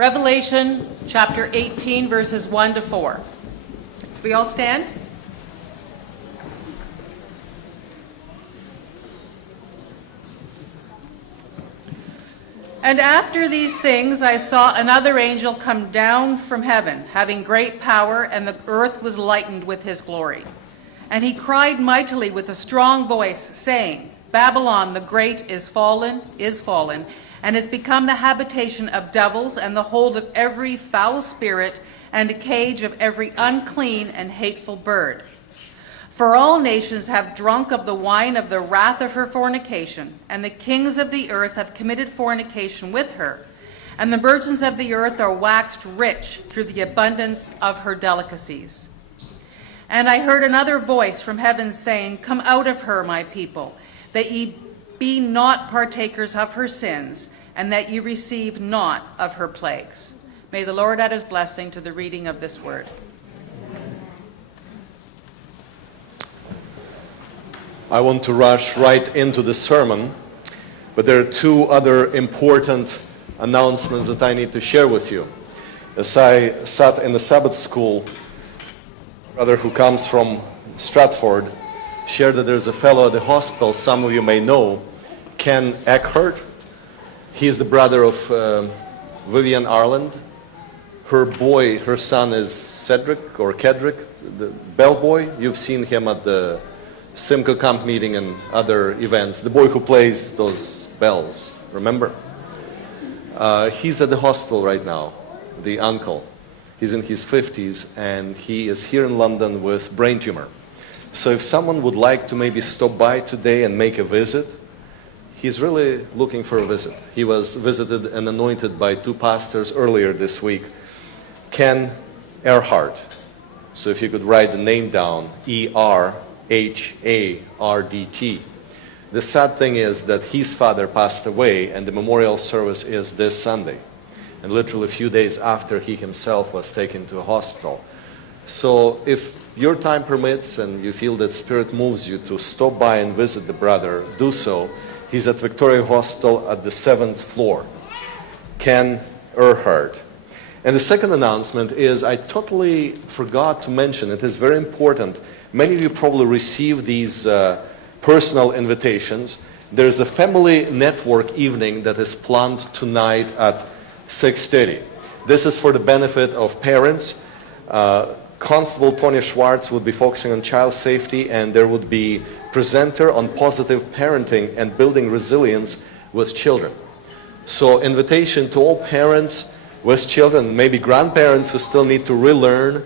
Revelation chapter 18, verses 1 to 4. Do we all stand? And after these things I saw another angel come down from heaven, having great power, and the earth was lightened with his glory. And he cried mightily with a strong voice, saying, Babylon the great is fallen, and has become the habitation of devils, and the hold of every foul spirit, and a cage of every unclean and hateful bird. For all nations have drunk of the wine of the wrath of her fornication, and the kings of the earth have committed fornication with her, and the merchants of the earth are waxed rich through the abundance of her delicacies. And I heard another voice from heaven saying, Come out of her, my people, that ye be not partakers of her sins, and that ye receive not of her plagues. May the Lord add his blessing to the reading of this word. I want to rush right into the sermon, but there are two other important announcements that I need to share with you. As I sat in the Sabbath school, a brother who comes from Stratford shared that there's a fellow at the hospital, some of you may know, Ken Eckhart. He's the brother of Vivian Arland. Her son is Cedric or Kedrick, the bellboy. You've seen him at the Simcoe Camp meeting and other events. The boy who plays those bells, remember? He's at the hospital right now, the uncle. He's in his 50s and he is here in London with brain tumor. So if someone would like to maybe stop by today and make a visit, he's really looking for a visit. He was visited and anointed by two pastors earlier this week. Ken Erhardt. So if you could write the name down, E-R-H-A-R-D-T. The sad thing is that his father passed away and the memorial service is this Sunday. And literally a few days after he himself was taken to a hospital. So if your time permits and you feel that Spirit moves you to stop by and visit the brother, do so. He's at Victoria Hospital at the 7th floor. Ken Erhardt. And the second announcement is I totally forgot to mention, it is very important. Many of you probably received these personal invitations. There's a family network evening that is planned tonight at 6:30. This is for the benefit of parents. Constable Tony Schwartz would be focusing on child safety, and there would be presenter on positive parenting and building resilience with children. So invitation to all parents with children, maybe grandparents who still need to relearn,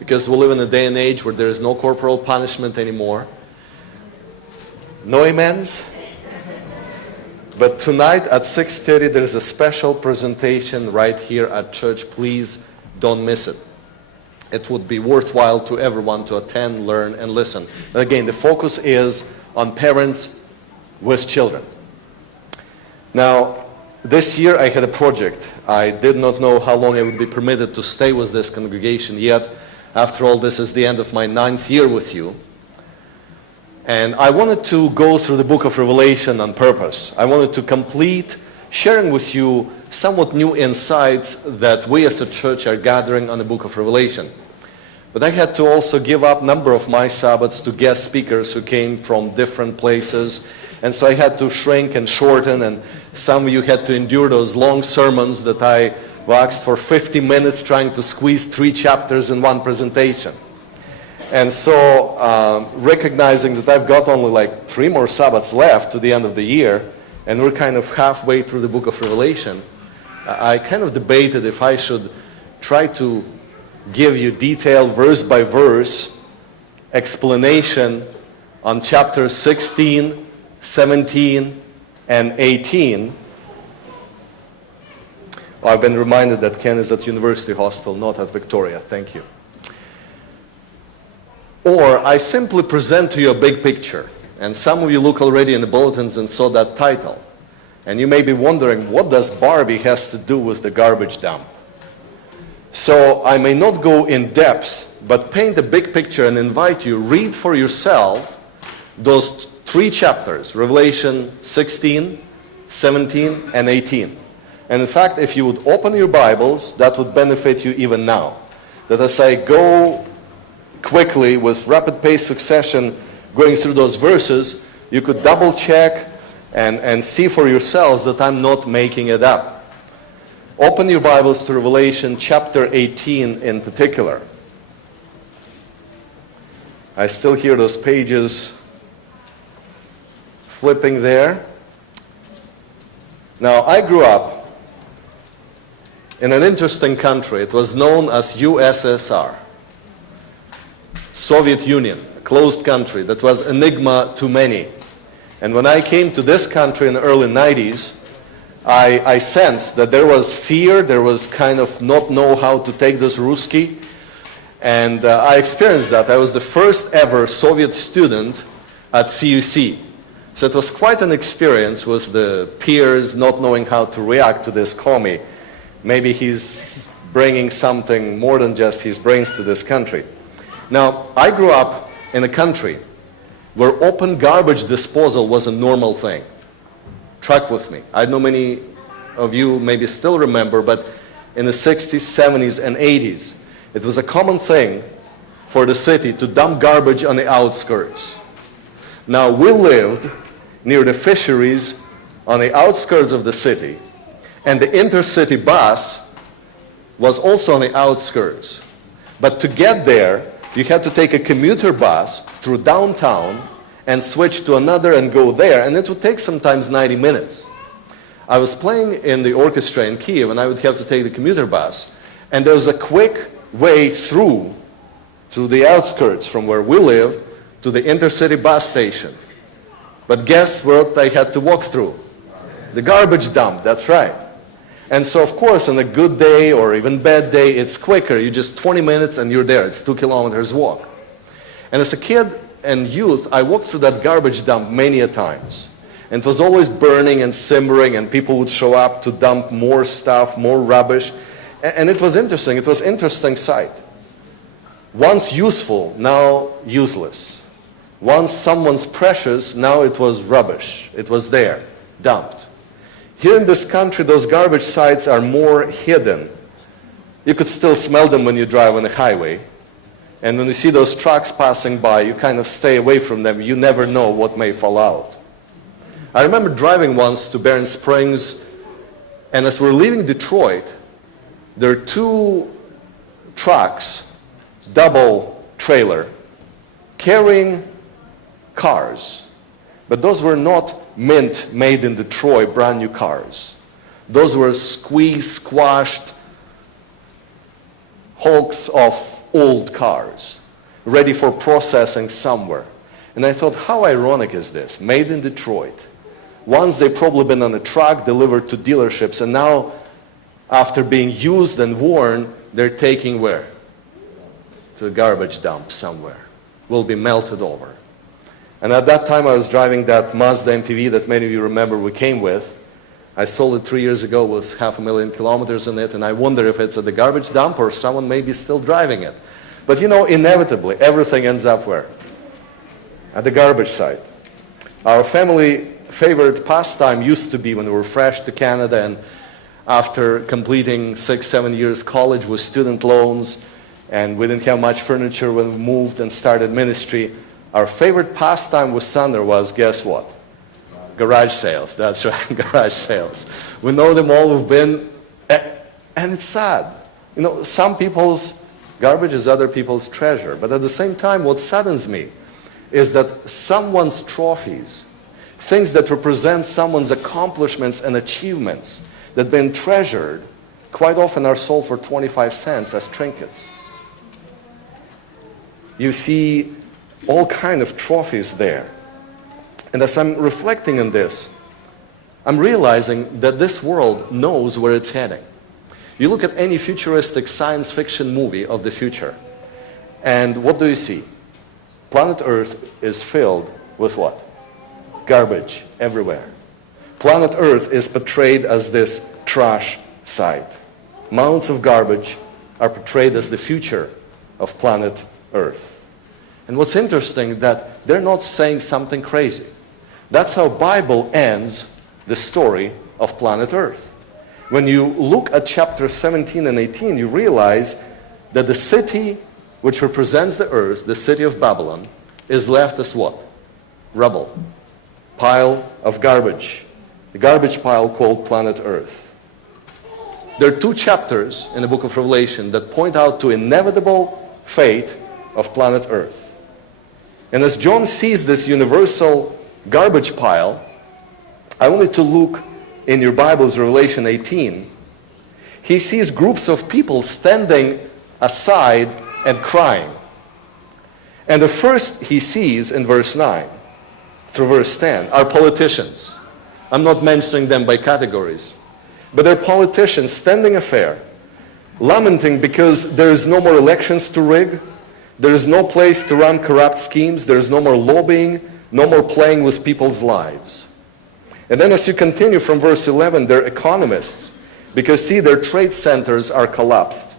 because we live in a day and age where there is no corporal punishment anymore. No amens? But tonight at 6:30 there is a special presentation right here at church. Please don't miss it. It would be worthwhile to everyone to attend, learn, and listen. And again, the focus is on parents with children. Now, this year I had a project. I did not know how long I would be permitted to stay with this congregation yet. After all, this is the end of my 9th year with you. And I wanted to go through the book of Revelation on purpose. I wanted to complete sharing with you somewhat new insights that we as a church are gathering on the book of Revelation. But I had to also give up a number of my Sabbaths to guest speakers who came from different places. And so I had to shrink and shorten, and some of you had to endure those long sermons that I waxed for 50 minutes trying to squeeze 3 chapters in one presentation. And so recognizing that I've got only like 3 more Sabbaths left to the end of the year, and we're kind of halfway through the book of Revelation, I kind of debated if I should try to give you detailed verse by verse explanation on chapters 16, 17, and 18. Well, I've been reminded that Ken is at University Hospital, not at Victoria. Thank you. Or I simply present to you a big picture. And some of you look already in the bulletins and saw that title. And you may be wondering, what does Barbie has to do with the garbage dump? So I may not go in depth, but paint a big picture and invite you, read for yourself those 3 chapters, Revelation 16, 17, and 18. And in fact, if you would open your Bibles, that would benefit you even now. That as I go quickly with rapid pace succession going through those verses, you could double check and see for yourselves that I'm not making it up. Open your Bibles to Revelation chapter 18 in particular. I still hear those pages flipping there. Now, I grew up in an interesting country. It was known as USSR, Soviet Union, a closed country that was enigma to many. And when I came to this country in the early 90s, I sensed that there was fear, there was kind of not know how to take this Ruski. And I experienced that. I was the first ever Soviet student at CUC. So it was quite an experience with the peers not knowing how to react to this commie. Maybe he's bringing something more than just his brains to this country. Now, I grew up in a country where open garbage disposal was a normal thing. Track with me. I know many of you maybe still remember, but in the 60s, 70s, and 80s, it was a common thing for the city to dump garbage on the outskirts. Now, we lived near the fisheries on the outskirts of the city, and the intercity bus was also on the outskirts. But to get there, you had to take a commuter bus through downtown and switch to another and go there, and it would take sometimes 90 minutes. I was playing in the orchestra in Kiev, and I would have to take the commuter bus, and there was a quick way through to the outskirts from where we lived to the intercity bus station. But guess what I had to walk through? The garbage dump, that's right. And so, of course, on a good day or even bad day, it's quicker. You just 20 minutes and you're there. It's 2 kilometers walk. And as a kid and youth, I walked through that garbage dump many a times. And it was always burning and simmering, and people would show up to dump more stuff, more rubbish. And it was interesting. It was an interesting sight. Once useful, now useless. Once someone's precious, now it was rubbish. It was there, dumped. Here in this country, those garbage sites are more hidden. You could still smell them when you drive on the highway. And when you see those trucks passing by, you kind of stay away from them. You never know what may fall out. I remember driving once to Barron Springs, and as we're leaving Detroit, there are 2 trucks, double trailer, carrying cars. But those were not mint, made in Detroit, brand new cars. Those were squeezed, squashed hulks of old cars, ready for processing somewhere. And I thought, how ironic is this? Made in Detroit. Once they've probably been on a truck, delivered to dealerships, and now, after being used and worn, they're taking where? To a garbage dump somewhere. Will be melted over. And at that time, I was driving that Mazda MPV that many of you remember we came with. I sold it 3 years ago with 500,000 kilometers on it, and I wonder if it's at the garbage dump or someone may be still driving it. But you know, inevitably, everything ends up where? At the garbage site. Our family favorite pastime used to be when we were fresh to Canada, and after completing 6-7 years college with student loans, and we didn't have much furniture when we moved and started ministry, our favorite pastime with Sander was, guess what? Garage sales. That's right, garage sales. We know them all, we've been, and it's sad. You know, some people's garbage is other people's treasure. But at the same time, what saddens me is that someone's trophies, things that represent someone's accomplishments and achievements that have been treasured, quite often are sold for 25 cents as trinkets. You see all kind of trophies there. And as I'm reflecting on this, I'm realizing that this world knows where it's heading. You look at any futuristic science fiction movie of the future, and what do you see? Planet Earth is filled with what? Garbage everywhere. Planet Earth is portrayed as this trash site. Mounds of garbage are portrayed as the future of planet Earth. And what's interesting that they're not saying something crazy. That's how Bible ends the story of planet Earth. When you look at chapter 17 and 18, you realize that the city which represents the earth, the city of Babylon, is left as what? Rubble. Pile of garbage. The garbage pile called planet Earth. There are 2 chapters in the book of Revelation that point out to inevitable fate of planet Earth. And as John sees this universal garbage pile, I want you to look in your Bibles, Revelation 18. He sees groups of people standing aside and crying. And the first he sees in verse 9 through verse 10 are politicians. I'm not mentioning them by categories, but they're politicians standing affair, lamenting because there is no more elections to rig, there is no place to run corrupt schemes, there is no more lobbying, no more playing with people's lives. And then as you continue from verse 11, they're economists, because see, their trade centers are collapsed.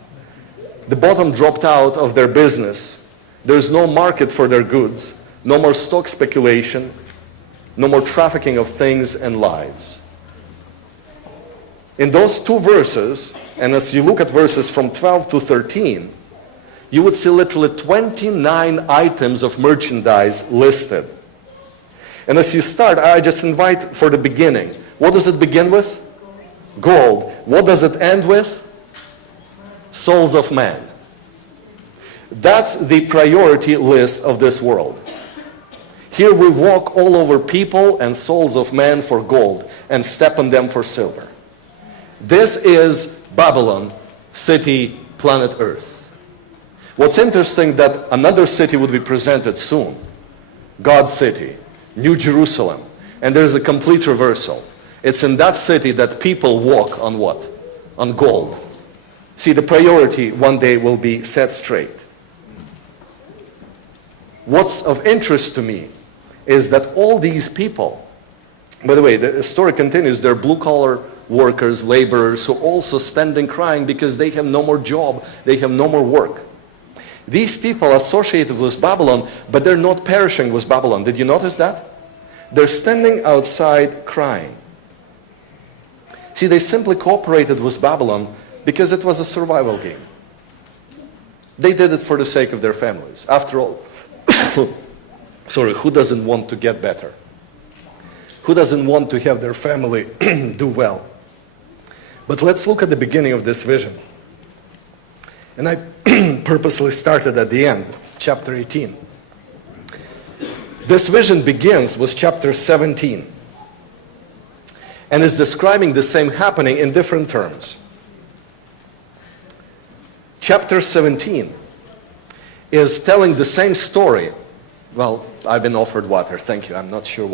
The bottom dropped out of their business. There's no market for their goods, no more stock speculation, no more trafficking of things and lives. In those 2 verses, and as you look at verses from 12 to 13, you would see literally 29 items of merchandise listed. And as you start, I just invite for the beginning. What does it begin with? Gold. What does it end with? Souls of man. That's the priority list of this world. Here we walk all over people and souls of man for gold and step on them for silver. This is Babylon, city, planet Earth. What's interesting that another city would be presented soon. God's city, New Jerusalem. And there's a complete reversal. It's in that city that people walk on what? On gold. See, the priority one day will be set straight. What's of interest to me is that all these people, by the way, the story continues, they're blue-collar workers, laborers, who also standing crying because they have no more job, they have no more work. These people associated with Babylon, but they're not perishing with Babylon. Did you notice that? They're standing outside crying. See, they simply cooperated with Babylon because it was a survival game. They did it for the sake of their families. After all, who doesn't want to get better? Who doesn't want to have their family do well? But let's look at the beginning of this vision. And I purposely started at the end, chapter 18. This vision begins with chapter 17 and is describing the same happening in different terms. Chapter 17 is telling the same story. Well, I've been offered water, thank you. I'm not sure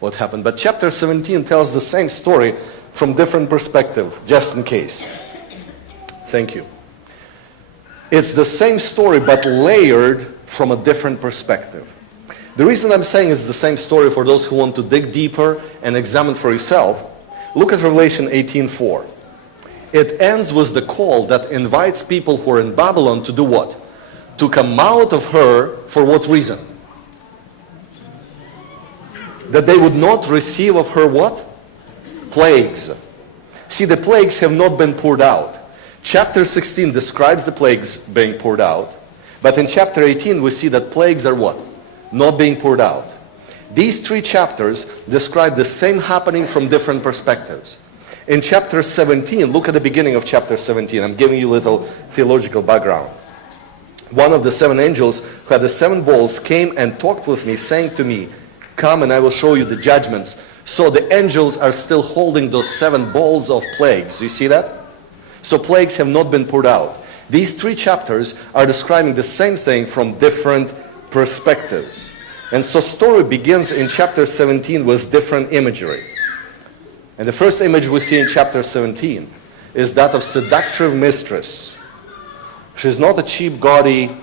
what happened. But chapter 17 tells the same story from different perspective, just in case. Thank you. It's the same story, but layered from a different perspective. The reason I'm saying it's the same story for those who want to dig deeper and examine for yourself, look at Revelation 18:4. It ends with the call that invites people who are in Babylon to do what? To come out of her for what reason? That they would not receive of her what? Plagues. See, the plagues have not been poured out. Chapter 16 describes the plagues being poured out. But in chapter 18 we see that plagues are what? Not being poured out. These 3 chapters describe the same happening from different perspectives. In chapter 17, look at the beginning of chapter 17. I'm giving you a little theological background. One of the 7 angels who had the 7 bowls came and talked with me, saying to me, "Come and I will show you the judgments." So the angels are still holding those 7 bowls of plagues. Do you see that? So plagues have not been poured out. These 3 chapters are describing the same thing from different perspectives. And so story begins in chapter 17 with different imagery. And the first image we see in chapter 17 is that of seductive mistress. She's not a cheap, gaudy,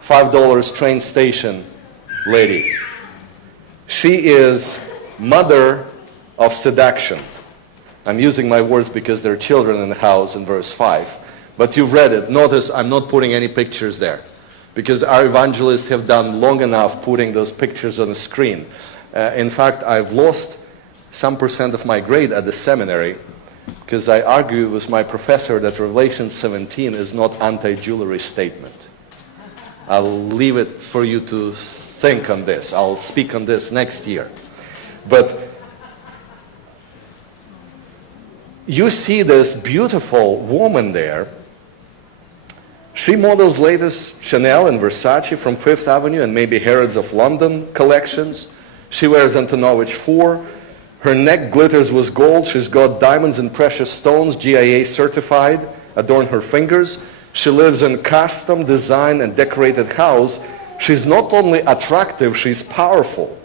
$5 train station lady. She is mother of seduction. I'm using my words because there are children in the house in verse 5. But you've read it. Notice I'm not putting any pictures there, because our evangelists have done long enough putting those pictures on the screen. In fact, I've lost some % of my grade at the seminary because I argue with my professor that Revelation 17 is not anti-jewelry statement. I'll leave it for you to think on this. I'll speak on this next year. But you see this beautiful woman there. She models latest Chanel and Versace from Fifth Avenue and maybe Harrods of London collections. She wears Antonovich 4. Her neck glitters with gold. She's got diamonds and precious stones, GIA certified, adorn her fingers. She lives in custom designed and decorated house. She's not only attractive, she's powerful.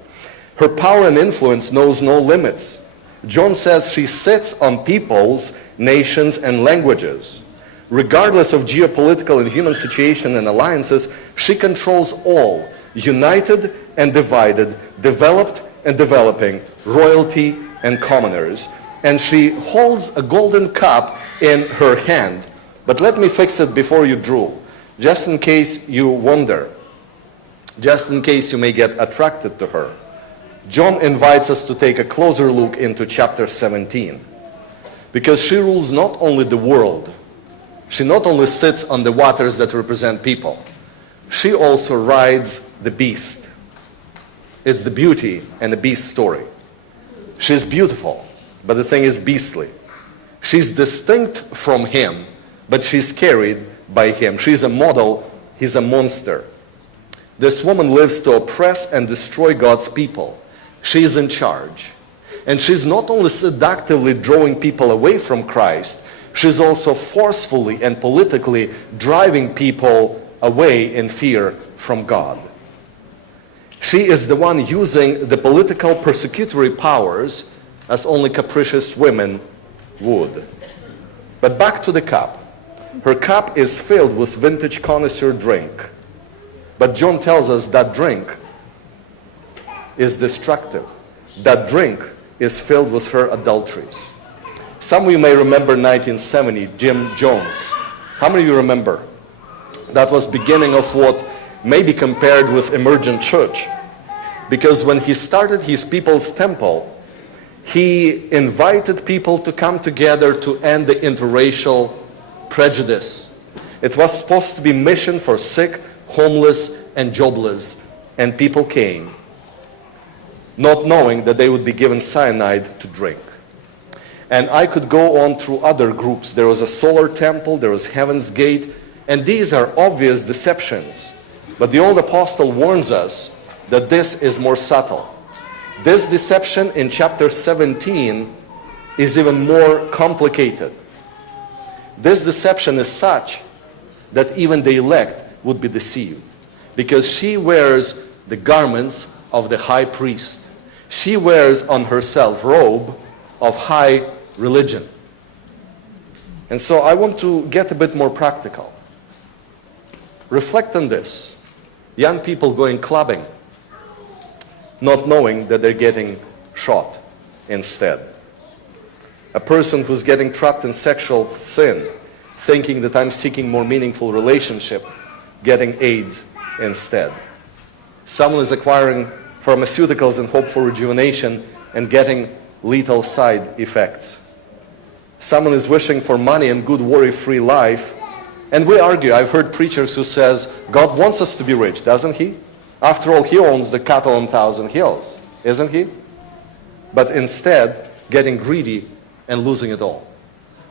Her power and influence knows no limits. John says she sits on peoples, nations, and languages. Regardless of geopolitical and human situation and alliances, she controls all, united and divided, developed and developing, royalty and commoners. And she holds a golden cup in her hand. But let me fix it before you drool, just in case you wonder, just in case you may get attracted to her. John invites us to take a closer look into chapter 17, because she rules not only the world, she not only sits on the waters that represent people, she also rides the beast. It's the beauty and the beast story. She's beautiful, but the thing is beastly. She's distinct from him, but she's carried by him. She's a model, he's a monster. This woman lives to oppress and destroy God's people. She's in charge. And she's not only seductively drawing people away from Christ, she's also forcefully and politically driving people away in fear from God. She is the one using the political persecutory powers as only capricious women would. But back to the cup. Her cup is filled with vintage connoisseur drink. But John tells us that drink is destructive. That drink is filled with her adulteries. Some of you may remember 1970, Jim Jones. How many of you remember? That was beginning of what may be compared with emergent church. Because when he started his People's Temple, he invited people to come together to end the interracial prejudice. It was supposed to be mission for sick, homeless, and jobless. And people came, not knowing that they would be given cyanide to drink. And I could go on through other groups. There was a solar temple, there was Heaven's Gate, and these are obvious deceptions. But the old apostle warns us that this is more subtle. This deception in chapter 17 is even more complicated. This deception is such that even the elect would be deceived, because she wears the garments of the high priest. She wears on herself robe of high religion. And so I want to get a bit more practical. Reflect on this. Young people going clubbing, not knowing that they're getting shot instead. A person who's getting trapped in sexual sin, thinking that I'm seeking more meaningful relationship, getting AIDS instead. Someone is acquiring pharmaceuticals in hope for rejuvenation and getting lethal side effects. Someone is wishing for money and good worry-free life. And we argue, I've heard preachers who says, God wants us to be rich, doesn't he? After all, he owns the cattle on 1,000 hills, isn't he? But instead, getting greedy and losing it all.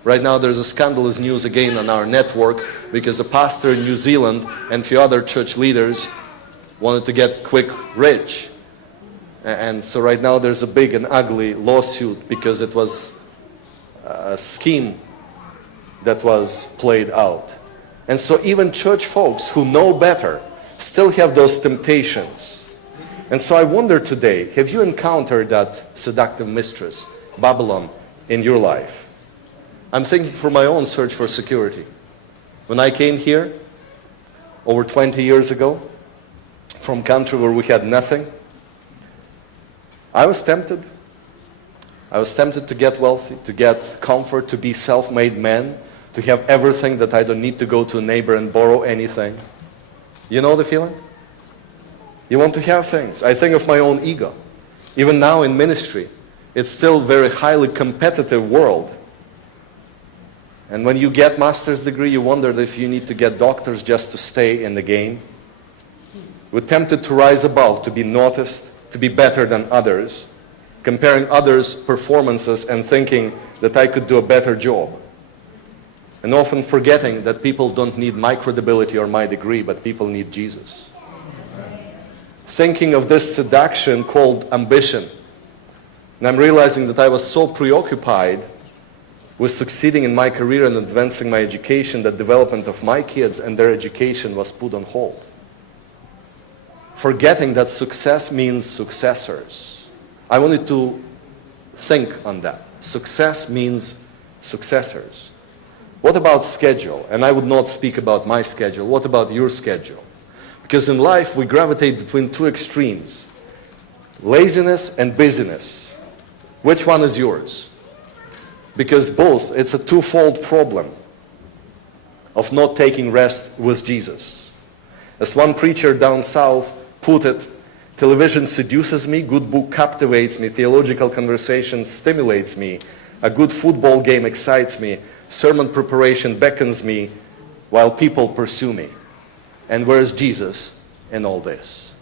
Right now there's a scandalous news again on our network because a pastor in New Zealand and a few other church leaders wanted to get quick rich. And so right now there's a big and ugly lawsuit because it was a scheme that was played out. And so even church folks who know better still have those temptations. And so I wonder today, have you encountered that seductive mistress, Babylon, in your life? I'm thinking for my own search for security. When I came here, over 20 years ago, from a country where we had nothing, I was tempted. I was tempted to get wealthy, to get comfort, to be self-made man, to have everything that I don't need to go to a neighbor and borrow anything. You know the feeling? You want to have things. I think of my own ego. Even now in ministry, it's still a very highly competitive world. And when you get master's degree, you wonder if you need to get doctors just to stay in the game. We're tempted to rise above, to be noticed, to be better than others, comparing others' performances and thinking that I could do a better job. And often forgetting that people don't need my credibility or my degree, but people need Jesus. Thinking of this seduction called ambition. And I'm realizing that I was so preoccupied with succeeding in my career and advancing my education that development of my kids and their education was put on hold. Forgetting that success means successors. I wanted to think on that. Success means successors. What about schedule? And I would not speak about my schedule. What about your schedule? Because in life we gravitate between two extremes. Laziness and busyness. Which one is yours? Because both, it's a twofold problem of not taking rest with Jesus. As one preacher down south put it, television seduces me, good book captivates me, theological conversation stimulates me, a good football game excites me, sermon preparation beckons me, while people pursue me. And where is Jesus in all this?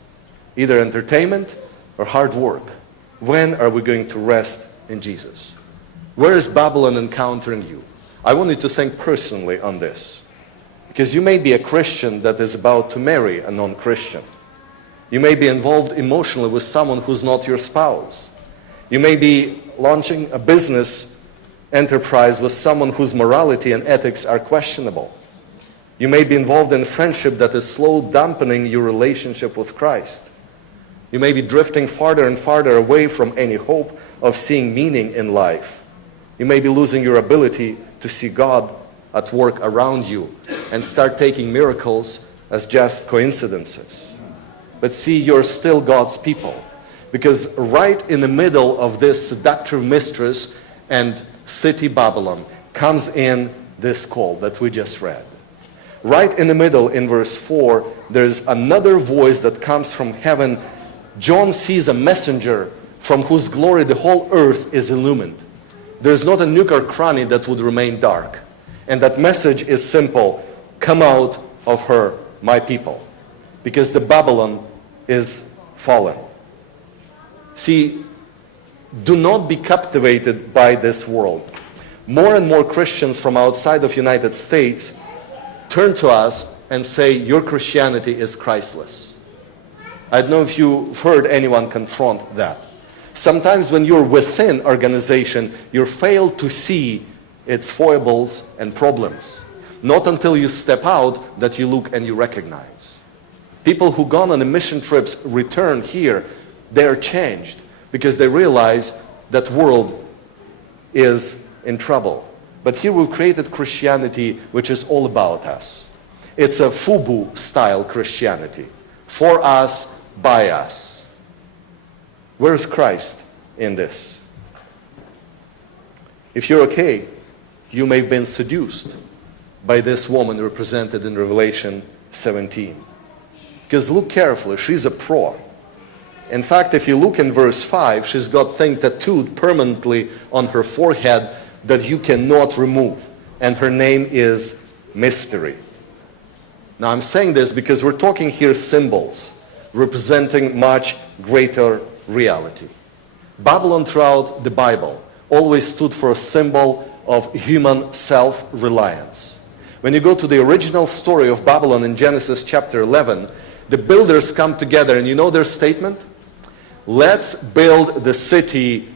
Either entertainment or hard work. When are we going to rest in Jesus? Where is Babylon encountering you? I want you to think personally on this. Because you may be a Christian that is about to marry a non-Christian. You may be involved emotionally with someone who's not your spouse. You may be launching a business enterprise with someone whose morality and ethics are questionable. You may be involved in friendship that is slow dampening your relationship with Christ. You may be drifting farther and farther away from any hope of seeing meaning in life. You may be losing your ability to see God at work around you and start taking miracles as just coincidences. But see, you're still God's people. Because right in the middle of this seductive mistress and city Babylon comes in this call that we just read. Right in the middle, in verse 4, there's another voice that comes from heaven. John sees a messenger from whose glory the whole earth is illumined. There's not a nook or cranny that would remain dark. And that message is simple. Come out of her, my people. Because the Babylon is fallen. See, do not be captivated by this world. More and more Christians from outside of the United States turn to us and say, your Christianity is Christless. I don't know if you've heard anyone confront that. Sometimes when you're within organization, you fail to see its foibles and problems. Not until you step out that you look and you recognize. People who gone on the mission trips return here, they are changed because they realize that world is in trouble. But here we've created Christianity which is all about us. It's a FUBU style Christianity. For us, by us. Where is Christ in this? If you're okay, you may have been seduced by this woman represented in Revelation 17. Because look carefully, she's a pro. In fact, if you look in verse 5, she's got things tattooed permanently on her forehead that you cannot remove. And her name is Mystery. Now I'm saying this because we're talking here symbols representing much greater reality. Babylon throughout the Bible always stood for a symbol of human self-reliance. When you go to the original story of Babylon in Genesis chapter 11, the builders come together and you know their statement? Let's build the city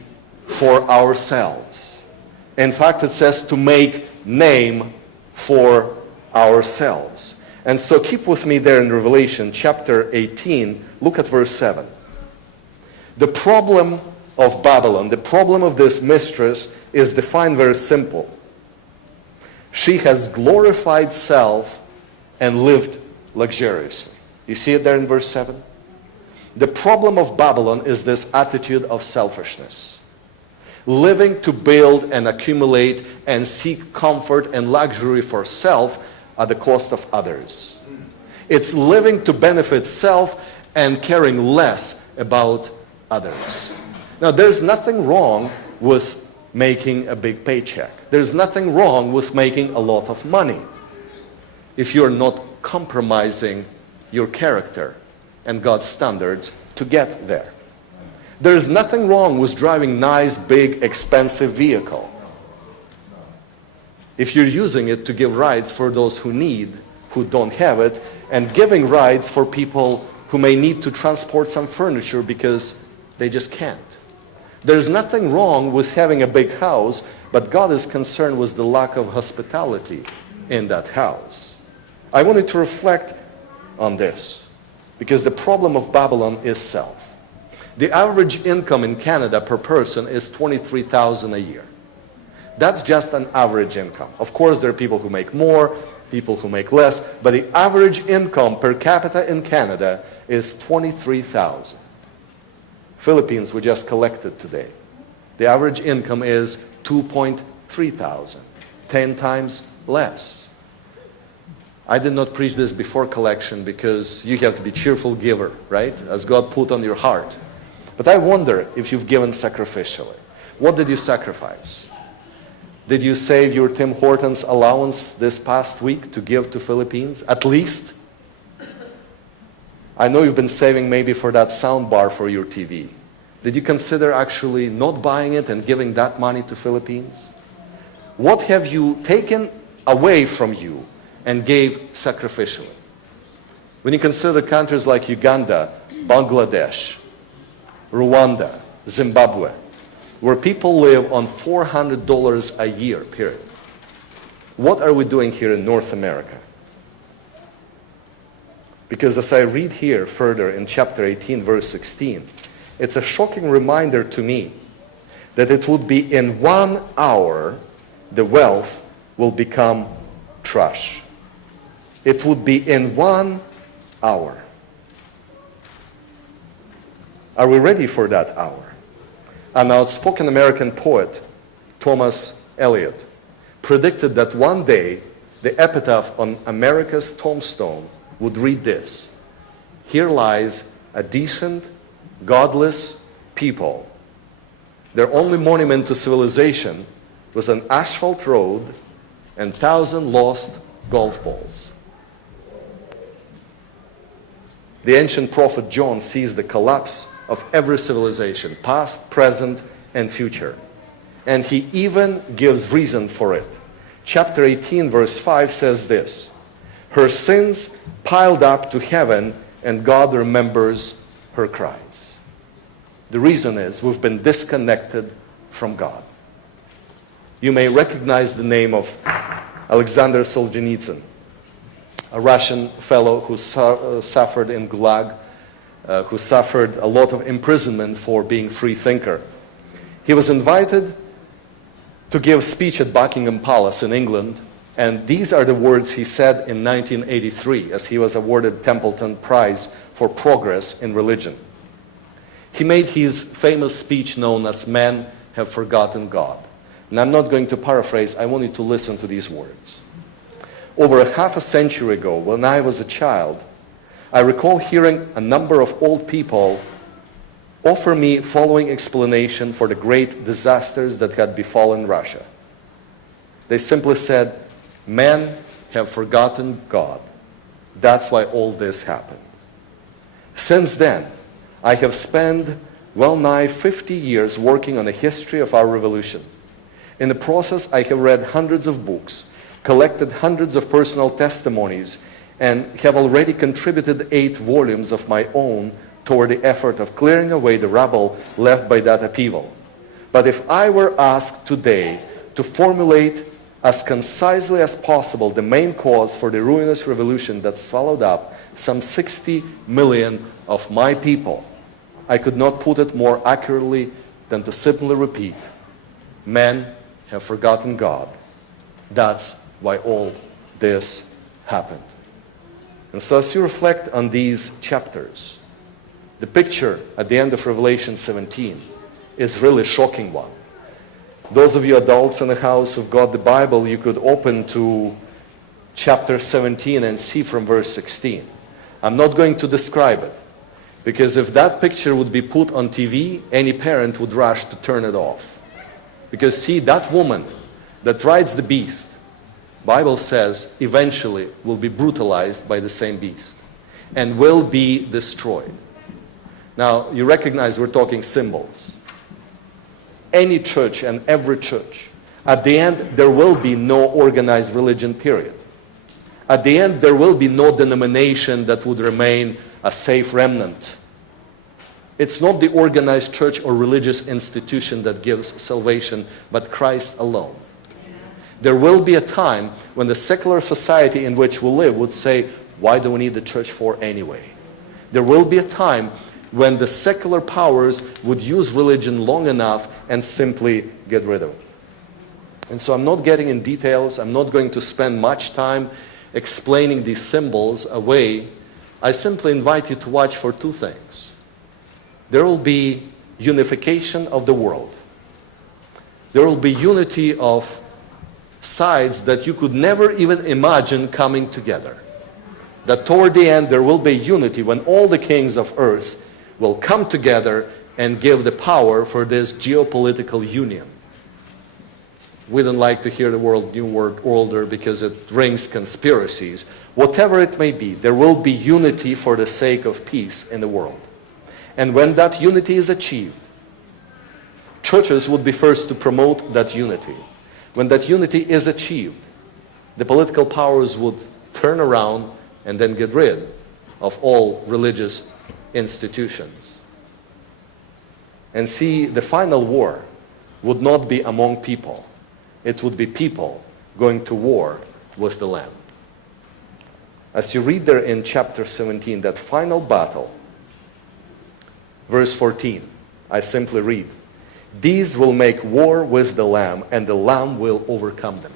for ourselves. In fact, it says to make name for ourselves. And so keep with me there in Revelation chapter 18. Look at verse 7. The problem of Babylon, the problem of this mistress is defined very simple. She has glorified self and lived luxuriously. You see it there in verse 7? The problem of Babylon is this attitude of selfishness. Living to build and accumulate and seek comfort and luxury for self at the cost of others. It's living to benefit self and caring less about others. Now, there's nothing wrong with making a big paycheck. There's nothing wrong with making a lot of money if you're not compromising your character and God's standards to get there. There's nothing wrong with driving nice, big, expensive vehicle if you're using it to give rides for those who need, who don't have it, and giving rides for people who may need to transport some furniture because they just can't. There's nothing wrong with having a big house, but God is concerned with the lack of hospitality in that house. I wanted to reflect on this because the problem of Babylon is self. The average income in Canada per person is $23,000 a year. That's just an average income. Of course, there are people who make more, people who make less, but the average income per capita in Canada is $23,000. Philippines, we just collected today. The average income is $2,300, 10 times less. I did not preach this before collection because you have to be cheerful giver, right? As God put on your heart. But I wonder if you've given sacrificially. What did you sacrifice? Did you save your Tim Hortons allowance this past week to give to Philippines, at least? I know you've been saving maybe for that sound bar for your TV. Did you consider actually not buying it and giving that money to Philippines? What have you taken away from you and gave sacrificially? When you consider countries like Uganda, Bangladesh, Rwanda, Zimbabwe, where people live on $400 a year, period. What are we doing here in North America? Because as I read here further in chapter 18, verse 16, it's a shocking reminder to me that it would be in 1 hour the wealth will become trash. It would be in 1 hour. Are we ready for that hour? An outspoken American poet, Thomas Eliot, predicted that one day the epitaph on America's tombstone would read this: "Here lies a decent, godless people. Their only monument to civilization was an asphalt road and 1,000 lost golf balls." The ancient prophet John sees the collapse of every civilization, past, present, and future. And he even gives reason for it. Chapter 18, verse 5 says this: "Her sins piled up to heaven, and God remembers her cries." The reason is we've been disconnected from God. You may recognize the name of Alexander Solzhenitsyn, a Russian fellow who suffered in Gulag, who suffered a lot of imprisonment for being free thinker. He was invited to give a speech at Buckingham Palace in England, and these are the words he said in 1983 as he was awarded Templeton Prize for Progress in Religion. He made his famous speech known as "Men Have Forgotten God." And I'm not going to paraphrase, I want you to listen to these words. "Over a half a century ago, when I was a child, I recall hearing a number of old people offer me following explanation for the great disasters that had befallen Russia. They simply said, 'Men have forgotten God. That's why all this happened.' Since then, I have spent well nigh 50 years working on the history of our revolution. In the process, I have read hundreds of books, collected hundreds of personal testimonies, and have already contributed 8 volumes of my own toward the effort of clearing away the rubble left by that upheaval. But if I were asked today to formulate as concisely as possible the main cause for the ruinous revolution that swallowed up some 60 million of my people, I could not put it more accurately than to simply repeat, 'Men have forgotten God. That's why all this happened.'" And so as you reflect on these chapters, the picture at the end of Revelation 17 is really a shocking one. Those of you adults in the house who've got the Bible, you could open to chapter 17 and see from verse 16. I'm not going to describe it, because if that picture would be put on TV, any parent would rush to turn it off. Because see, that woman that rides the beast, Bible says, eventually will be brutalized by the same beast and will be destroyed. Now, you recognize we're talking symbols. Any church and every church, at the end, there will be no organized religion, period. At the end, there will be no denomination that would remain a safe remnant. It's not the organized church or religious institution that gives salvation, but Christ alone. There will be a time when the secular society in which we live would say, why do we need the church for anyway? There will be a time when the secular powers would use religion long enough and simply get rid of it. And so I'm not getting in details. I'm not going to spend much time explaining these symbols away. I simply invite you to watch for two things. There will be unification of the world. There will be unity of sides that you could never even imagine coming together. That toward the end there will be unity when all the kings of earth will come together and give the power for this geopolitical union. We don't like to hear the word New World Order because it rings conspiracies. Whatever it may be, there will be unity for the sake of peace in the world. And when that unity is achieved, churches would be first to promote that unity. When that unity is achieved, the political powers would turn around and then get rid of all religious institutions. And see, the final war would not be among people. It would be people going to war with the Lamb. As you read there in chapter 17, that final battle, verse 14, I simply read, these will make war with the Lamb, and the Lamb will overcome them.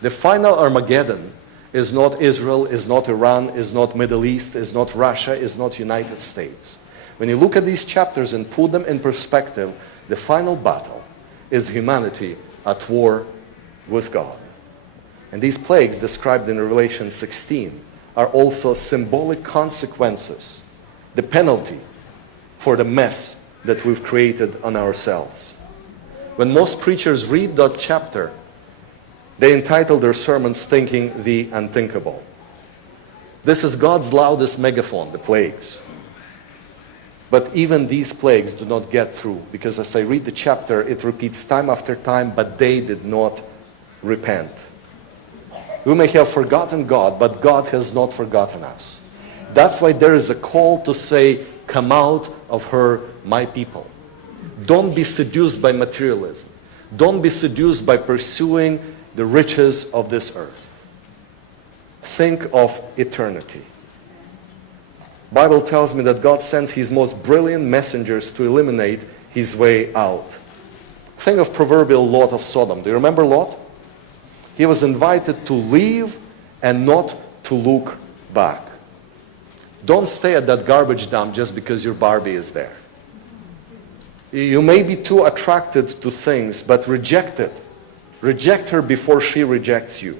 The final Armageddon is not Israel, is not Iran, is not Middle East, is not Russia, is not United States. When you look at these chapters and put them in perspective, the final battle is humanity at war with God. And these plagues described in Revelation 16 are also symbolic consequences, the penalty for the mess that we've created on ourselves. When most preachers read that chapter, they entitle their sermons Thinking the Unthinkable. This is God's loudest megaphone, the plagues. But even these plagues do not get through, because as I read the chapter, it repeats time after time, but they did not repent. We may have forgotten God, but God has not forgotten us. That's why there is a call to say, come out of her, my people. Don't be seduced by materialism. Don't be seduced by pursuing the riches of this earth. Think of eternity. Bible tells me that God sends his most brilliant messengers to eliminate his way out. Think of proverbial Lot of Sodom. Do you remember Lot? He was invited to leave and not to look back. Don't stay at that garbage dump just because your Barbie is there. You may be too attracted to things, but reject it. Reject her before she rejects you.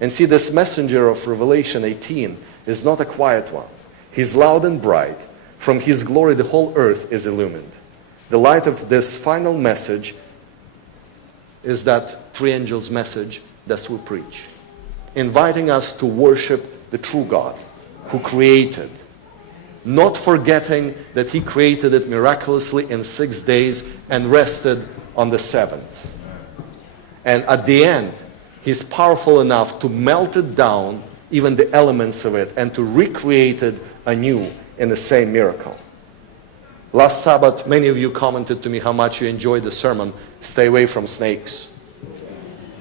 And see, this messenger of Revelation 18 is not a quiet one. He's loud and bright. From his glory, the whole earth is illumined. The light of this final message is that three angels' message that we preach, inviting us to worship the true God who created, not forgetting that he created it miraculously in 6 days and rested on the seventh. And at the end, he's powerful enough to melt it down, even the elements of it, and to recreate it anew in the same miracle. Last Sabbath, many of you commented to me how much you enjoyed the sermon, stay away from snakes.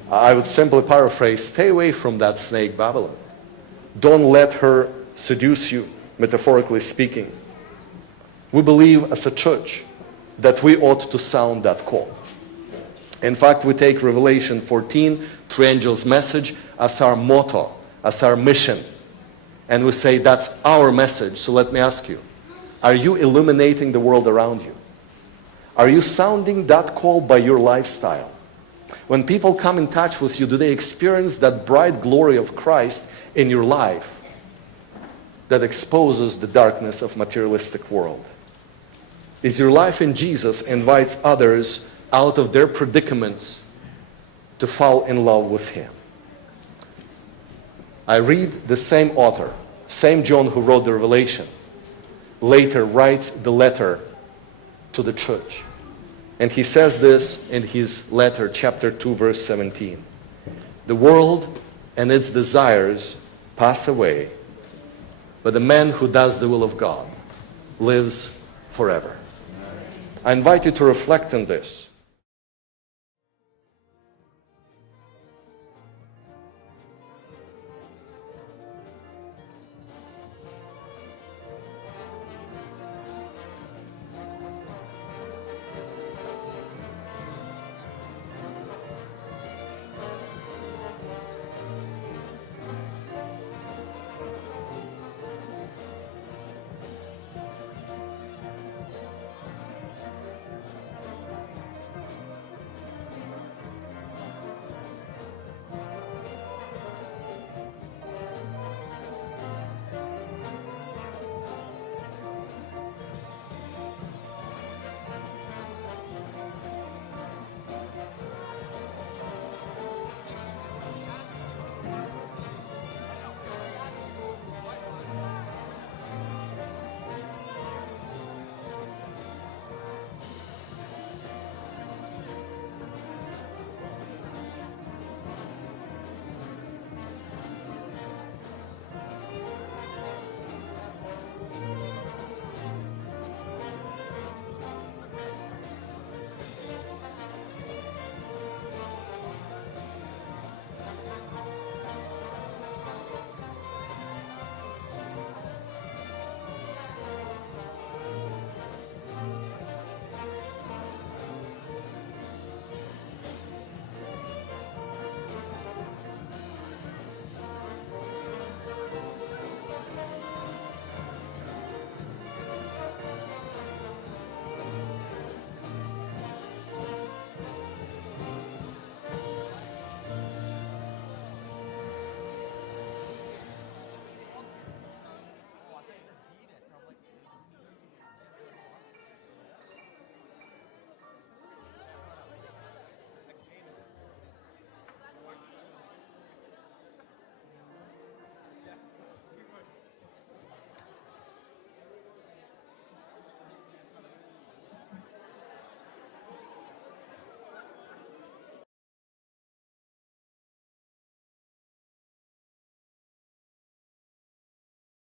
I would simply paraphrase, stay away from that snake Babylon. Don't let her seduce you, metaphorically speaking. We believe as a church that we ought to sound that call. In fact, we take Revelation 14, three angels' message, as our motto, as our mission. And we say that's our message. So let me ask you, are you illuminating the world around you? Are you sounding that call by your lifestyle? When people come in touch with you, do they experience that bright glory of Christ in your life that exposes the darkness of materialistic world? Is your life in Jesus invites others out of their predicaments to fall in love with him. I read the same author, same John who wrote the Revelation, later writes the letter to the church. And he says this in his letter, chapter 2, verse 17. The world and its desires pass away, but the man who does the will of God lives forever. I invite you to reflect on this.